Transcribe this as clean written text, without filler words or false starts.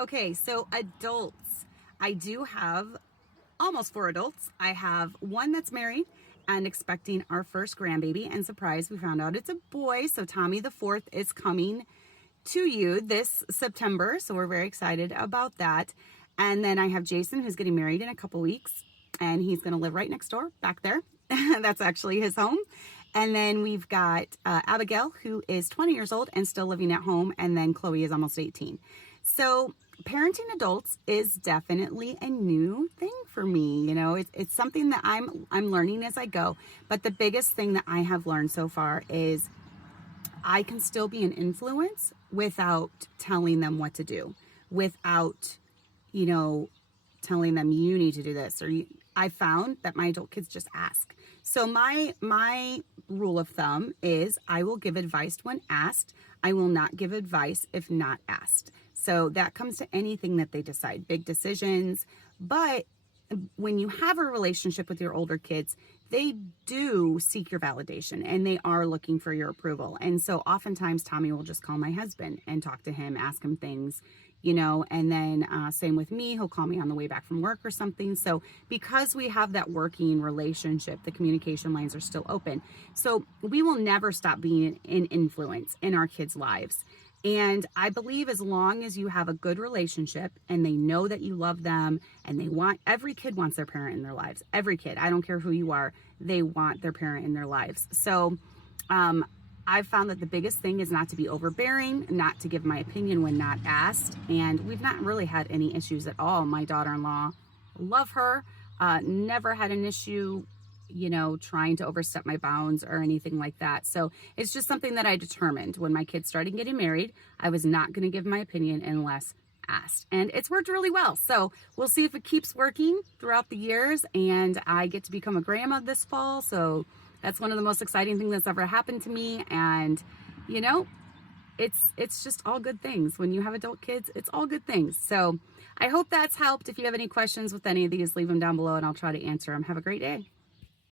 Okay, so adults. I do have almost four adults. I have one that's married and expecting our first grandbaby. And surprise, we found out it's a boy. So Tommy the fourth is coming to you this September. So we're very excited about that. And then I have Jason, who's getting married in a couple weeks, and he's going to live right next door back there. That's actually his home. And then we've got Abigail, who is 20 years old and still living at home. And then Chloe is almost 18. So parenting adults is definitely a new thing for me. You know, it's something that I'm learning as I go. But the biggest thing that I have learned so far is I can still be an influence without telling them what to do, without, you know, telling them you need to do this or I found that my adult kids just ask. So my rule of thumb is I will give advice when asked. I will not give advice if not asked. So that comes to anything that they decide, big decisions. But when you have a relationship with your older kids, they do seek your validation and they are looking for your approval. And so oftentimes Tommy will just call my husband and talk to him, ask him things, you know, and then same with me, he'll call me on the way back from work or something. So because we have that working relationship, the communication lines are still open. So we will never stop being an influence in our kids' lives. And I believe as long as you have a good relationship and they know that you love them and every kid wants their parent in their lives. Every kid, I don't care who you are, they want their parent in their lives. So I've found that the biggest thing is not to be overbearing, not to give my opinion when not asked. And we've not really had any issues at all. My daughter-in-law, love her, never had an issue, you know, trying to overstep my bounds or anything like that. So it's just something that I determined when my kids started getting married. I was not going to give my opinion unless asked. And it's worked really well. So we'll see if it keeps working throughout the years. And I get to become a grandma this fall. So that's one of the most exciting things that's ever happened to me. And, you know, it's just all good things. When you have adult kids, it's all good things. So I hope that's helped. If you have any questions with any of these, leave them down below and I'll try to answer them. Have a great day.